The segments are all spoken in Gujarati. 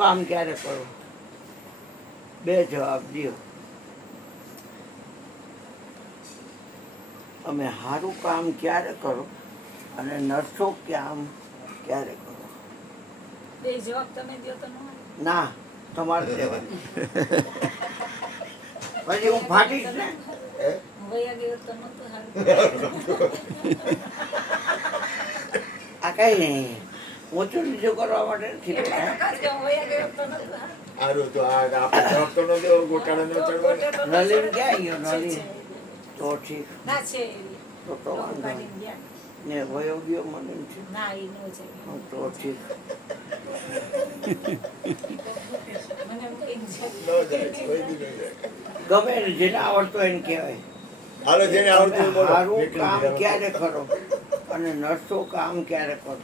કામ ક્યારે કરો? બે જવાબ દો. તમે સારું કામ ક્યારે કરો અને નરસો કામ ક્યારે કરો? બે જવાબ તમે દો તો ન હોય. ના, તમારે દેવાનું. પછી હું ફાટીશ ને. વયા ગયો તો નહોતું સારું. આ કઈ નહીં, ઊંચું નીચું કરવા માટે નથી. કરજો, વયા ગયો તો નહોતું સારું. સારું તો આ આપણે જવાબ તો ન દેવો, ગોટાળા ન ચડવાનો. નલીન ક્યાં ગયો? નલીન તો ઠીક, ના છે એવી. તો વાંધો કાઢીને નહીં. ગયા. ને વયો ગયો મને છે. ના એ નો છે. તો ઠીક. મને એમ કઈ છે. ન જાય, કોઈ દી ન જાય. ગમે ને જેને આવડતો હોય એને કહેવાય. હાલો જેને આવડતું હોય બોલો. સારું કામ ક્યારે કરો અને નરસો કામ ક્યારે કરો?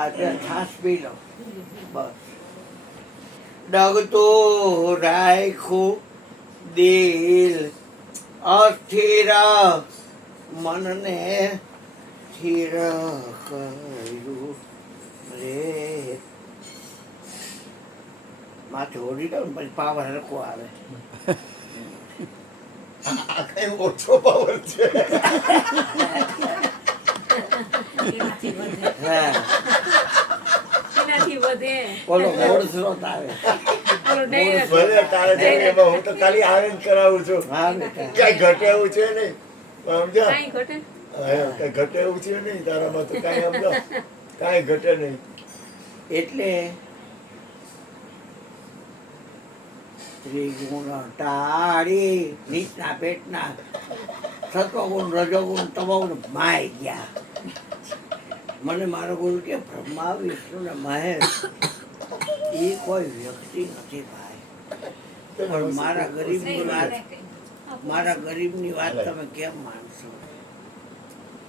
આજે છાસ પી લો બસ. ડગતો રાખ્યું દિલ અસ્થિર, મનને સ્થિર કર્યું રે. માથે ઓડી દઉં ને પછી પાવર હરખો આવે. આ કઈ ઓછો પાવર છે. એનાથી વધે. હા, એનાથી વધે. બોલો મૂળ સ્ત્રોત આવે. ઓલો direct. ભલે તારે જેમ એમાં હું તો ખાલી આવે જ કરાવું છું. હા બેટા. કઈ ઘટે એવું છે નહીં. સમજ્યા? કાંઈ ઘટે. હા, કઈ ઘટે એવું છે નહીં તારામાં તો કાંઈ સમજો. કાંઈ ઘટે નહીં. એટલે ત્રિગુણ ટાળી નીચના પેટના સત્વગુણ રજોગુણ તમોગુણ માય ગયા. મને મારો ગુરુ કે બ્રહ્મા વિષ્ણુ ને મહેશ એ કોઈ વ્યક્તિ નથી ભાઈ. પણ મારા ગરીબની વાત, મારા ગરીબની વાત તમે કેમ માનશો?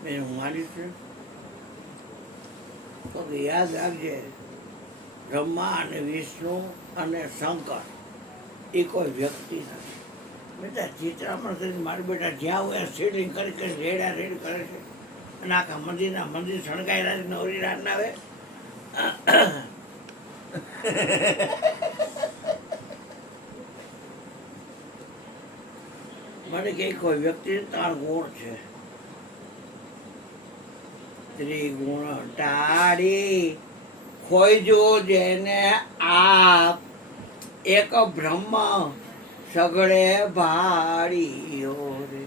મેં હું માનીશ ને તો યાદ રાખજે, બ્રહ્મા અને વિષ્ણુ અને શંકર એ કોઈ વ્યક્તિ નથી. બેટા ચિત્રામણ કરીને મારા બેટા જ્યાં હોય સેટિંગ કરી રેડા રેડ કરે છે અને આખા મંદિર શણગાઈ રહ્યા છે. નવરી રાત ના આવે. મને કે કોઈ વ્યક્તિ 3 ગુણ છે. ત્રિગુણ ટાળી ખોઈજો જેને આપ, એક બ્રહ્મ સગળે ભાડીઓ રે.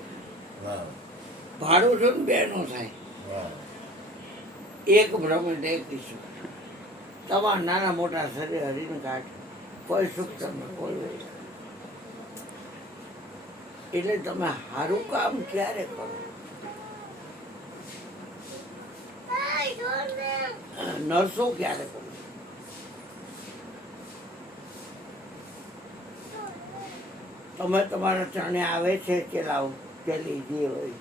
વાહ, ભાડું છું ને બેનો થાય. વાહ. એક બ્રહ્મ એટલે એક ઈશ્વર. તમારા નાના મોટા શરીર હરીને કાઢ, કોઈ સુખ તમે કોઈ હોય. એટલે તમે સારું કામ ક્યારે કરો? નરસો ક્યારે કરો? તમે તમારા ચરણે આવે છે ચેલાઓ ચેલી જે હોય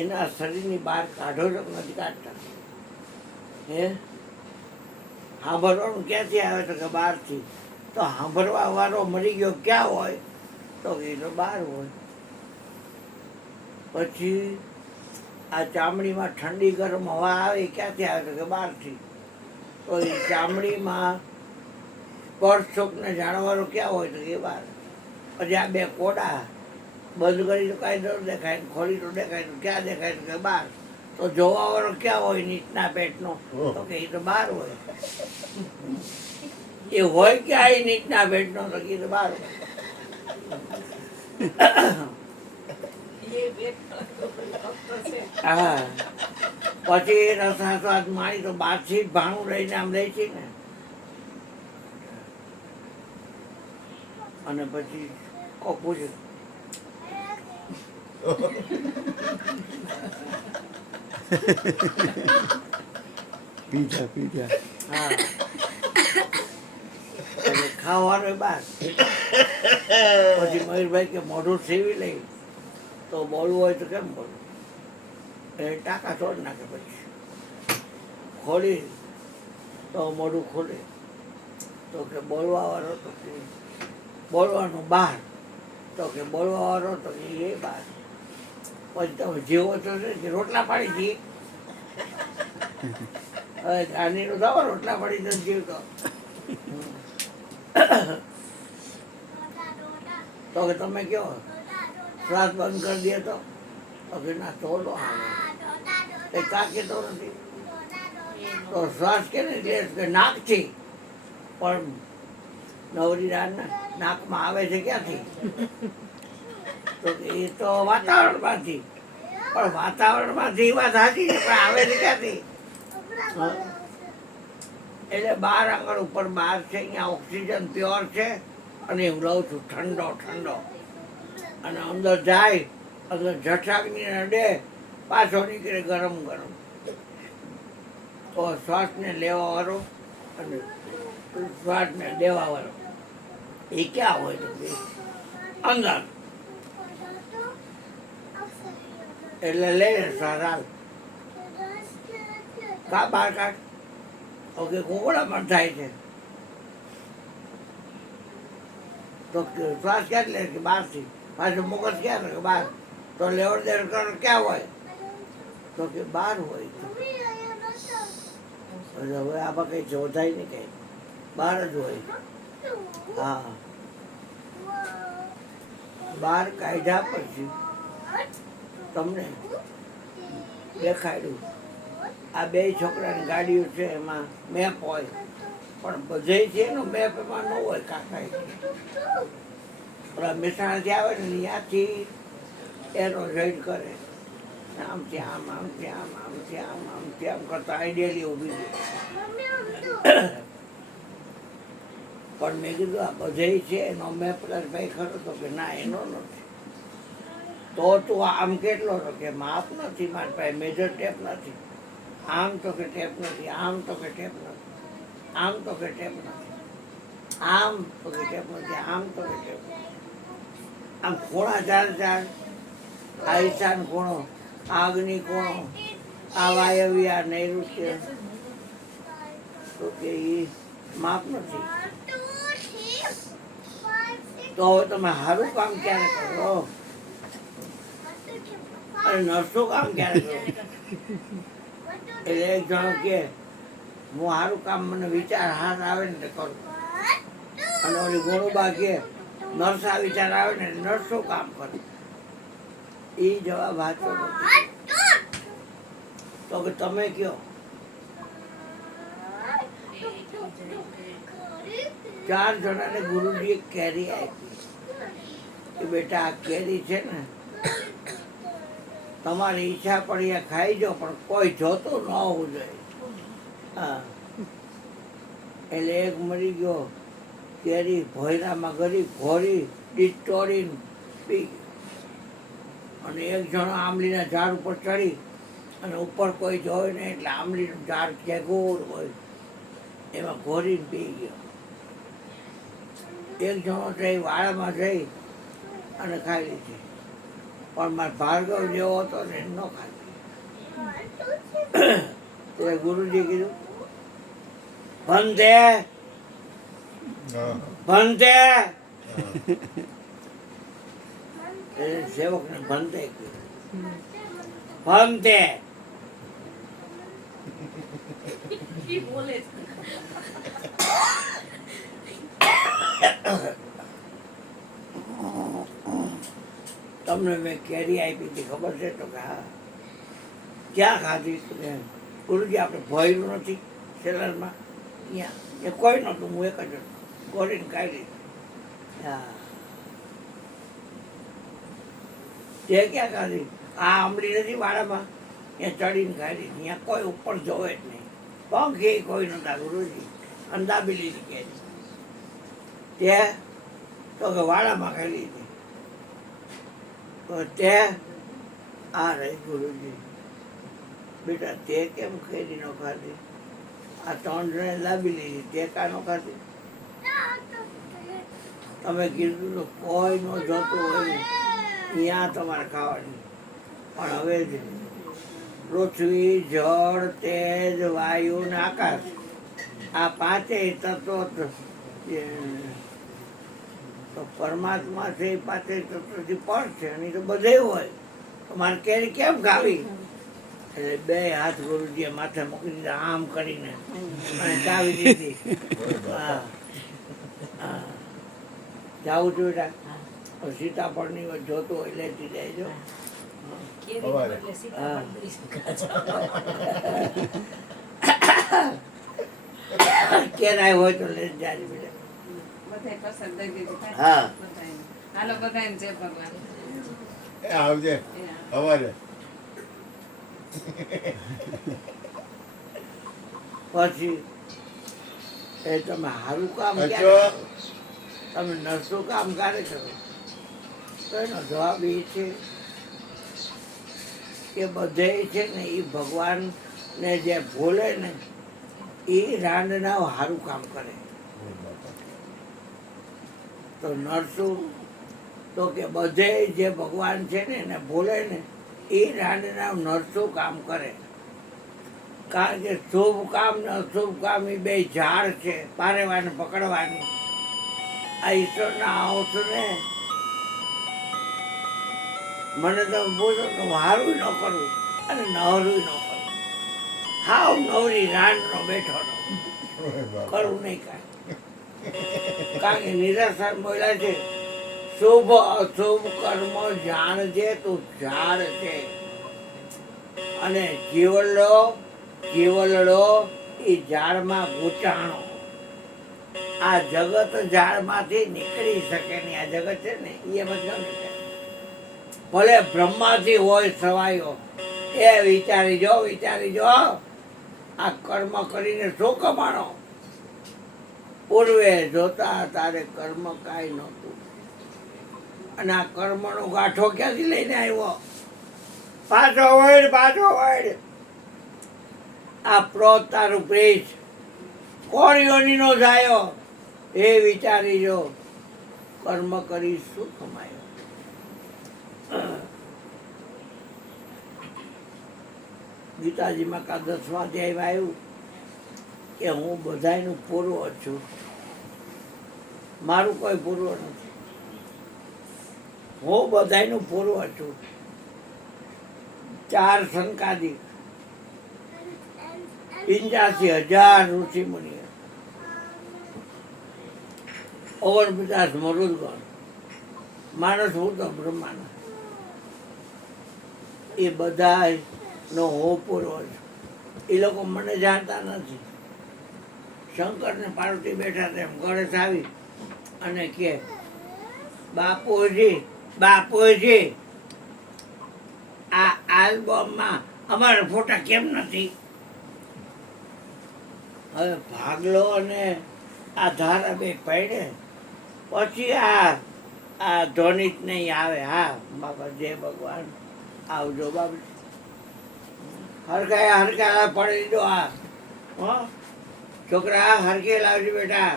એના શરીરની બહાર કાઢો છો કે નથી કાઢતા? હે, સાંભળવાનું ક્યાંથી આવે તો કે બહારથી. તો સાંભળવા વાળો મરી ગયો ક્યાં હોય? તો એ તો બહાર હોય. પછી આ ચામડીમાં ઠંડી ગરમ હવા આવે ક્યાંથી આવે તો કે બહારથી. તો એ ચામડીમાં સ્પર્શ સુખને જાણવાનો ક્યાં હોય તો એ બહાર. પછી આ બે કોડા બંધ કરી તો કાંઈ ન દેખાય, ખોલી તો દેખાય તો ક્યાં દેખાય તો કે બહાર. તો જોવાવાળો ક્યાં હોય નીચના પેટનો? તો કે એ તો બહાર હોય. એ હોય ક્યાં એ નીચના પેટનો? તો કે એ તો બહાર હોય. એ વ્યક્તિ છે. હા, પછી રસાસ્વાદ માણી તો બહારથી જ ભાણું લઈને આમ લે છે ને. અને પછી કોક પૂછે પીજા હા, એટલે ખાવાનું બાર. પછી મયુરભાઈ કે મોઢું સેવી લઈ તો બોલવું હોય તો કેમ બોલવું? એ ટાંકા તોડ નાખે. પછી ખોલી તો મોઢું ખોલે તો કે બોલવા વાળો તો કે બોલવાનું બહાર, તો કે બોલવા વાળો તો કે એ બહાર. પછી તમે જેવો છો ને રોટલા પાડી દઈએ હવે ગાંધીનું થાવ રોટલા પડી નથી જીવતો. તો કે તમે કહો શ્વાસ બંધ કરી દે તો કે ના તોલો આવે એ કાકે તો નથી. તો શ્વાસ કે ને લે કે નાકથી, પણ નવરી નાકમાં આવે છે ક્યાંથી? તો કે એ તો વાતાવરણમાંથી. પણ વાતાવરણમાંથી વાત સાચી છે, પણ આવે છે ક્યાંથી? એટલે 12 આંગળ ઉપર 12 છે, અહીંયા ઓક્સિજન પ્યોર છે અને હું લઉં છું ઠંડો ઠંડો, અને અંદર જાય અંદર જઠરાગ્નિ અડે, પાછો નીકળે ગરમ ગરમ. તો શ્વાસને લેવા વાળો અને શ્વાસને દેવા વાળો એ ક્યાં હોય? તો અંદર. એટલે લે શ્વાસ હાલ કા બહાર કાઢ. ઓકે કોકડામાં થાય છે તો શ્વાસ ક્યાં લે કે બહારથી, પાછું મગજ ક્યાં કે બહાર. તો લેવડ દેવડ કરો ક્યાં હોય? તો કે બહાર હોય. હવે આમાં કઈ શોધાય નહીં, કઈ બહાર જ હોય. હા, બહાર કાઢ્યા પછી તમને દેખાડ્યું આ 2 છોકરાની ગાડીઓ છે, એમાં મેપ હોય, પણ બધે છે એનો મેપ એમાં ન હોય. કાકા ઓલા મહેસાણાથી આવે ને ત્યાંથી એનો જોઈન કરે, આમથી આમ આમથી આમ આમથી આમ આમથી આમ કરતા આઈડિયલી ઊભી છે. પણ મેં કીધું આ બધે છે એનો મેપ ભાઈ ખરો? તો કે ના એનો નથી. તો તું આમ કેટલો? તો કે માપ નથી મારી પાસે, મેજર ટેપ નથી. આમ તો કે ટેપ નથી, આમ તો કે ટેપ નથી, આમ તો કે ટેપ નથી, આમ તો કે ટેપ નથી, આમ તો કે ટેપ નથી. આમ ખૂણા 4 આ ઈશાન ખૂણો, આ અગ્નિ ખૂણો, આ વાયવ્ય, આ નૈઋત્ય. તો કે એ માપ નથી. તો હવે તમે સારું કામ ક્યારે કરો અને નરસું કામ ક્યારે કરો? એટલે એક જણો કે હું સારું કામ મને વિચાર હાથ આવે ને તે કરું, અને ઓલી ગુણુબા કે નરસા વિચાર આવે ને નરસું કામ કરું. એ જવાબ સાચો નથી. તો કે તમે કયો 4 જણાને ગુરુજીએ કેરી આપી કે બેટા આ કેરી છે ને તમારી ઈચ્છા પડી એ ખાઈ જાઓ, પણ કોઈ જોતું ન હોવું જોઈએ. હા, એટલે એક મરી ગયો, કેરી ભોયરામાં ગરી ઘોરી ડીટોરીને પી. અને એક જણો આંબલીના ઝાડ ઉપર ચડી અને ઉપર કોઈ જોવે નહીં, એટલે આંબલીનું ઝાડ ઘેગોર હોય એમાં ઘોરીને પી ગયો. એક જણો જઈ વાડામાં જઈ અને ખાઈ લીધી, પણ મારા ભાર્ગવ જેવો હતો ને ન ખાધી. એટલે ગુરુજી કીધું ભંતે ભંતે. સેવકને ભંતે કીધું, ભંતે. બોલે તમને મેં કેરી આપી હતી ખબર છે? તો કે હા. ક્યાં ખાધી? તો કે ગુરુજી આપણે ભોયલું નથી સેલરમાં, અહીંયા એ કોઈ નહોતું, હું એક જ ગોળીને કાઢી. હા, તે ક્યાં ખાધી? આ આંબલી નથી વાડામાં, ત્યાં ચડીને ખાધી. અહીંયા કોઈ ઉપર જોવે જ નહીં, પંખ એ કોઈ નહોતા. ગુરુજી અંદાબી લીધી કેરી. તે તો કે વાડામાં ખાઈ લીધી. તે આ રહી ગુરુજી, બેટા તે કેમ કેરી ન ખાધી? આ 3 જણે લાવી લીધી, તે કા ન ખાધી? તમે કીધું તો કોઈ ન જોતું હોય ત્યાં તમારે ખાવાની. પણ હવે જ પૃથ્વી, જળ, તેજ, વાયુ ને આકાશ, આ 5 તત્વો તો પરમાત્મા છે એ 5 તત્વથી પર છે, અને તો બધે હોય. તો મારે કેરી કેમ ખાવી? એટલે બે હાથ ગુરુજીએ માથે મૂકી દીધા આમ કરીને અને ચાવી દીધી. હા હા જાવું છું બેટા. હવે સીતાફળની વાત જોતું હોય લેતી જાય. કેરી બદલે સીતાફળ દઈશ. કેરાય હોય તો લેતી જાય બેટા. બધાય પસંદ દઈ દીધી કાંઈ? હા. બધાયને. હાલો બધાયને જય ભગવાન. એ આવજે એ હા. સવારે પછી એ તમે સારું કામ અચ્છા. ક્યારે કરો? તમે નરસું કામ ક્યારે કરો? તો એનો જવાબ એ છે કે બધે છે ને એ ભગવાનને જે ભોલે ને એ રાંડના સારું કામ કરે. તો નરસું તો કે બધે જે ભગવાન છે ને એને ભોલે ને એ રાંડના નરસું કામ કરે. કારણ કે શુભ કામ ને અશુભ કામ એ બે ઝાડ છે પારેવાની પકડવાની. આ ઈશ્વરના અંશને મને તમે બોલો તો હારું ન કરવું અને નવરું ન કરવું. હાવ નવરી રાંડનો બેઠો કરવું નહીં કાંઈ. કારણ કે નિરાશા બોલ્યા છે શુભ અશુભ કર્મ જાણજે તું ઝાડ છે અને જીવડો એ ઝાડમાં ગૂંચાણો. આ જગત ઝાડમાંથી નીકળી શકે નહીં. આ જગત છે ને એ એમ જ ન નીકળે. ભલે બ્રહ્માથી હોય સવાયો એ વિચારી જો આ કર્મ કરીને શું કમાણો. પૂર્વે જોતા તારે કર્મ કાંઈ નહોતું અને આ કર્મનો ગાંઠો ક્યાંથી લઈને આવ્યો? પાછો વળ. આ પ્રોત તારું પ્રેશ કોણ યોનિનો જાયો એ વિચારી જો. કર્મ કરી શું કમાયો? ગીતાજીમાં કા 10મા અધ્યાયમાં આવ્યું કે હું બધાયનું પૂર્વ છું. મારું કોઈ પૂર્વ નથી. હું બધાયનું પૂર્વ છું. 4 સંકાદી 85,000 ઋષિ મુનિ 49 મરુદગણ માણસ હું તો બ્રહ્માના એ બધા નો હું પૂર્વ છું. એ લોકો મને જાણતા નથી. શંકર ને પાર્વતી બેઠા તેમ ગણેશ આવી અને કે બાપુજી આ આલ્બમમાં અમારા ફોટા કેમ નથી? હવે ભાગલો અને આ ધારા બે પડે પછી આ ધ્વનિત નહીં આવે. હા બાબા જય ભગવાન આવજો બાબા. હરખાય પડી દો. આ હો છોકરા હરકે લાવજો બેટા.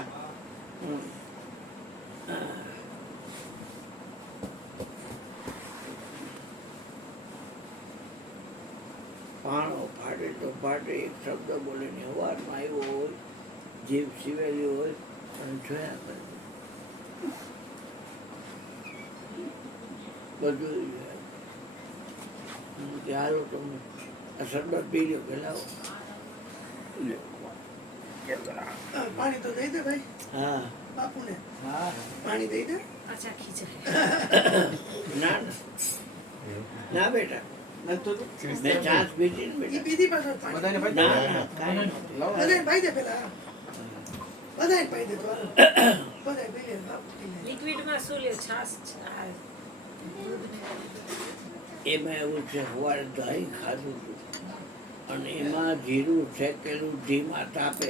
પાણો ફાટે તો ફાટે એક શબ્દ બોલીને અવાજમાં આવ્યો હોય જીભ સિવેલી હોય અને જોયા કરે બધું. કે હાલો તમે આ શરબત પી લો પેલા. પાણી તો દઈ દે ભાઈ હા બાપુને. હા પાણી દઈ દે. પાછા ખીચાય. ના ના બેટા મેં ચાન્સ પીધી ને ઈ બેટા. પીધી પાછળ પાણી. ના કાંઈ નથી. બધાય પાઈ દે પેલા. બધાય પાઈ દે તો. બધાય પી લે બાપુ પી લે. લિક્વિડમાં શું લે? છાશ આ દૂધ ને એમાં એવું છે સવારે દહીં ખાધું હતું અને એમાં જીરું શેકેલું ધીમા તાપે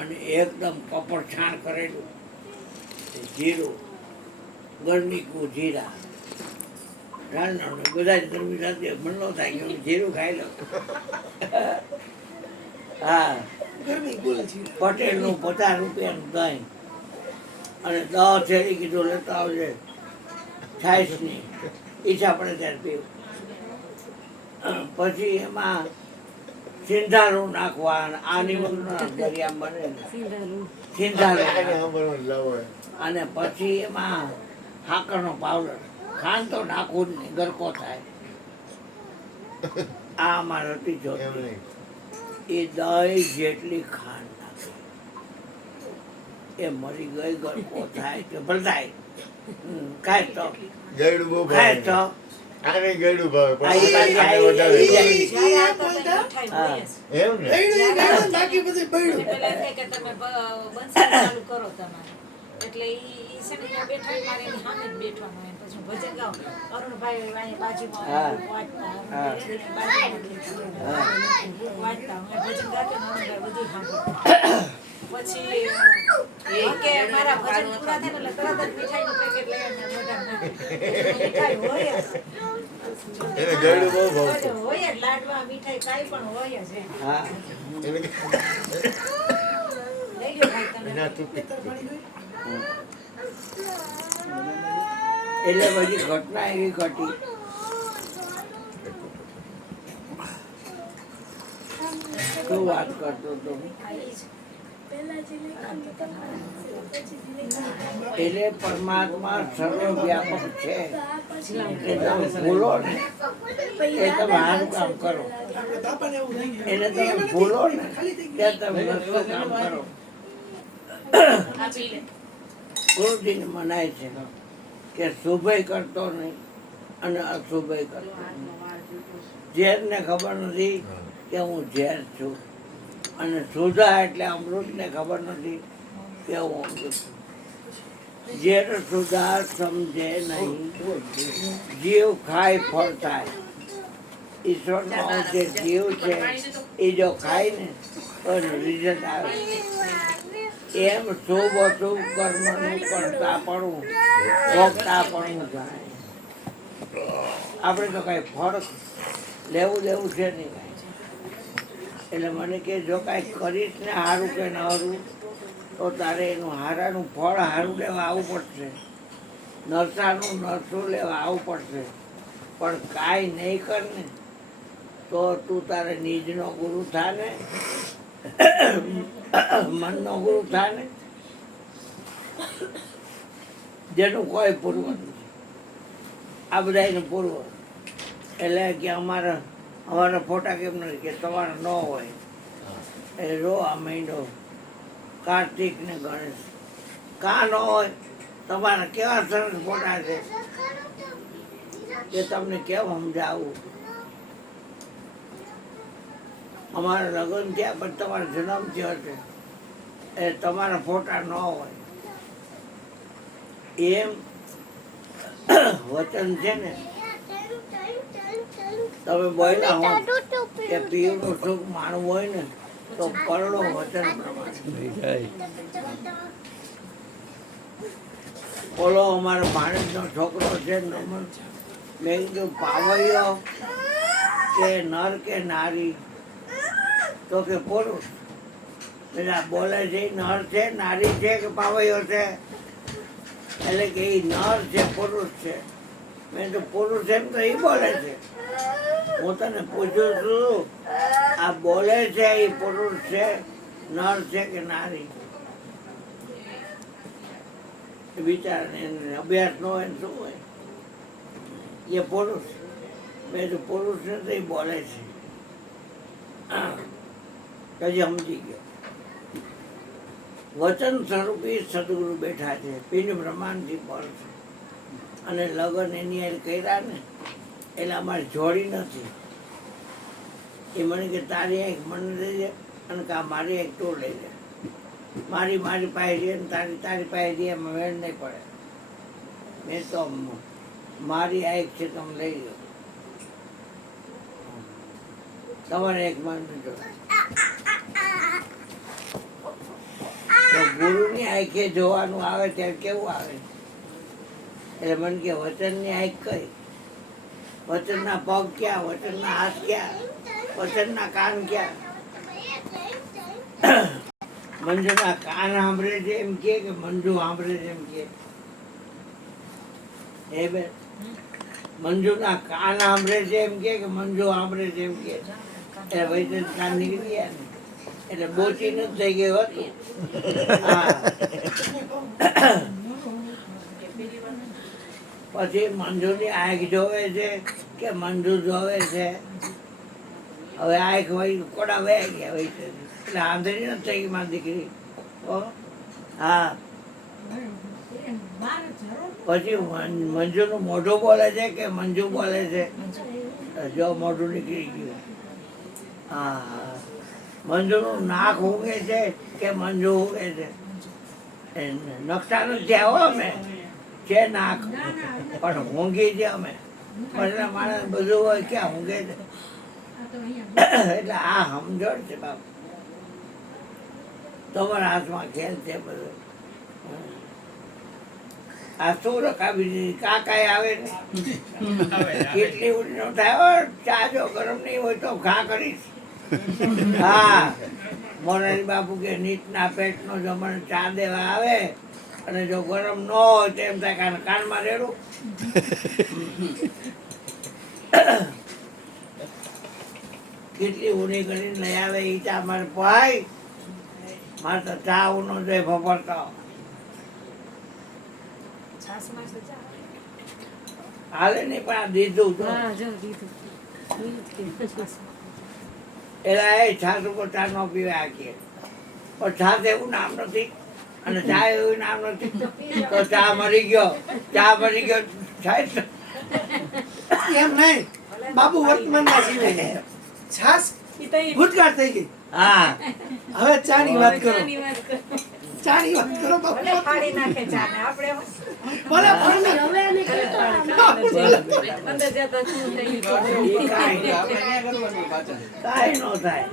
અને એકદમ કપડ છાણ કરેલું જીરું ગરમીકું જીરા રાંધણ બધા જ ગરમી થતી મન ન થાય કે હું જીરું ખાઈ લઉં. હા ગરમી ગુલ છે. પટેલનું 50 રૂપિયાનું દહીં અને 10 થેલી કીધું લેતા આવજે છાશની ઈચ્છા પડે ત્યારે પીવું. પછી એમાં સિંધારું નાખવા આ નિમકના દરિયામાં બને ને સિંધારું નાખવા. અને પછી એમાં સાકરનો પાવડર ખાંડ તો નાખવું જ નહીં ગરકો થાય. આ અમારે હતી એમ જોતી નહીં. એ દહીં જેટલી ખાંડ નાખે એ મરી ગઈ ગળકો થાય કે ભલતાય ખાય તો ગળ્યું બહુ ખાય ભાવે. તો આને ગળ્યું ભાવે, પણ આ ઈ આને બાજુ વધારે ઈ ભાવે. જ્યારે આ તો કંઈ મીઠાઈ હોય જ. એમ ને? બૈડું ઈ ગયું, બાકી બધું બૈડું. એટલે પેલા એમ કહે કે તમે બંસરી ચાલુ કરો તમારે. એટલે ઈ છે ને ત્યાં બેઠા હોય, મારે એની સામે જ બેઠવાનું હોય. પછી હું ભજન ગાઉં. અરુણભાઈ અહીંયા બાજુમાં હા. વાંચતા. હા. બાજુમાં બેઠા. હા. વાંચતા. હું ભજન ગાતી ને અરુણભાઈ બધું સાંભળતા. પછી કે મારા ભજન પૂરા થાય ને એટલે તરત જ મીઠાઈનું પેકેટ લઈ આવીને મોઢામાં નાખી. મીઠાઈ હોય જ. એને ગળ્યું બહુ ભાવતું. હોય જ લાડવા મીઠાઈ કાંઈ પણ હોય જ એમ. હા એને લઈ લ્યો ભાઈ તમે. ના તું પી. એટલે બધી ઘટના એવી ઘટી શું વાત કરતો હતો આ ઈ જ. એટલે પરમાત્મા સર્વવ્યાપક છે એ તમે ભૂલો ને એ તમે સારું કામ કરો આપણે બાપાને એવું થઈ ગયું. એને તમે ભૂલો ને ત્યાં તમે નતું કામ કરો આપી લે. ગુરુજીને મનાય છે કે શુભય કરતો નહીં અને અશુભય કરતો નહીં. ઝેરને ખબર નથી કે હું ઝેર છું અને સુધા એટલે અમૃતને ખબર નથી કે હું અમૃત છું. ઝેર સુધા સમજે નહીં, જીવ ખાય ફળ થાય. ઈશ્વરનો જે જીવ છે એ જો ખાય ને તો રિઝલ્ટ આવે. એમ શુભ અશુભ કર્મનું કરતા પડવું ભોગતા પડવું થાય. આપણે તો કાંઈ ફળ લેવું દેવું છે નહીં કાંઈ. એટલે મને કે જો કાંઈ કરીશ ને સારું કે ન સારું તો તારે એનું હારાનું ફળ સારું લેવા આવવું પડશે, નરસાનું નરસું લેવા આવવું પડશે. પણ કાંઈ નહીં કર ને તો તું તારે નિજનો ગુરુ થા ને મનનો ગુરુ થા ને જેનું કોઈ પૂર્વ નથી. આ બધા એનું પૂર્વ. એટલે કે અમારા ફોટા કેમ નથી કે તમારા ન હોય એ રોવા માંડ્યો. કાર્તિક ને ગણેશ કાં ન હોય તમારા કેવા સરસ ફોટા છે કે તમને કેમ સમજાવું. અમારા લગ્ન થયા પણ તમારો જન્મ થયો છે એ તમારા ફોટા ન હોય. એમ વચન છે ને તમે બોલ્યા હો કે પીવું સુખ માણવું હોય ને તો પરડો વચન પ્રમાણે. ઓલો અમારો ભાણેજનો છોકરો છે નમન, મેં કીધું પાવૈયો કે નર કે નારી તો કે પુરુષ. પેલા બોલે છે ઈ નર છે નારી છે કે પાવૈયો છે એટલે કે એ નર છે પુરુષ છે. મેં તો પુરુષ એમ તો એ બોલે છે. હું તને પૂછું છું આ બોલે છે એ પુરુષ છે નર છે કે નારી? વિચાર એને અભ્યાસ ન હોય ને શું હોય એ પુરુષ. મેં તો પુરુષ નથી બોલે છે. કજી સમજી ગયો. વચન સ્વરૂપી સદગુરુ બેઠા છે પિંડ બ્રહ્માંડથી પર છે અને લગ્ન એની હારે કર્યા ને એટલે અમારી જોડી નથી. એ મને કે તારી એક મને લઈ લે અને કા મારી એક તું લઈ લે. મારી પાસે રહે ને તારી પાસે રહે એમાં વેળ નહીં પડે. મેં તો મારી આ એક છે તમે લઈ લો, તમારે એક માનવી જો. તો ગુરુની આંખે જોવાનું આવે ત્યારે કેવું આવે? એટલે મને કે વચનની આંખ કઈ, વચનના પગ ક્યાં, વચનના હાથ ક્યાં, વચનના કાન ક્યાં? મંજુના કાન સાંભળે છે એમ કે મંજુ સાંભળે છે એમ કે? એ બેન મંજુના કાન સાંભળે છે એમ કે મંજુ સાંભળે છે એમ કે? એટલે વૈદ્ય કાન નીકળી ગયા ને એટલે બોચી નથી થઈ ગયું હતું. હા પછી મંજુની આંખ જોવે છે કે મંજુ જોવે છે? હવે આ એક વહી કોડા વહી ગયા વહી છે. એટલે આંધળી નથી થઈ ગઈ મારી દીકરી. હો. હા પછી મંજુનું મોઢું બોલે છે કે મંજુ બોલે છે? જો મોઢું નીકળી ગયું. હા હા. મંજુનું નાક ઊંઘે છે કે મંજુ ઊંઘે છે? એ નકશા નથી આવો અમે છે નાક પણ ઊંઘી છે અમે. પણ માણસ બધું હોય ક્યાં ઊંઘે છે? એટલે આ સમજણ છે બાપ. તમારા હાથમાં ખેલ છે બધું. આ શું રકાબી દીધી? કાકાએ આવે ને કેટલી ઉડી નો થાય હો. ચા જો ગરમ નહીં હોય તો ઘા કરીશ. હા મોરારી બાપુ કે નીચના પેટનો જો મને ચા દેવા આવે અને જો ગરમ ન હોય તો એમ થાય કાનમાં રેડું. કેટલી ઊની કરીને લઈ આવે એ ચા મારે ભાઈ. મારે તો ચા ઉનો જોઈએ ફફરતો. છાસમાં તો ચા. હાલે નહીં પણ આ દીધું તો હા જો દીધું. એલા એ છાસ ઉપર ચા ન પીવા કે પણ છાસ એવું નામ નથી અને ચા એવું નામ નથી તો ચા મરી ગયો. ચા મરી ગયો સાહેબ. એમ નહીં બાબુ વર્તમાનમાં જીવે છાસ ઈ તો ઈ ભૂતકાળ થઈ ગઈ. હા હવે ચાની વાત કરો. ચાની વાત કરો. ચાની વાત કરો બાબુ. ભલે ફાડી નાખે ચા ને આપણે ભલે ભલે અંદર જતા શું થઈ ગયું? કાંઈ ન થાય.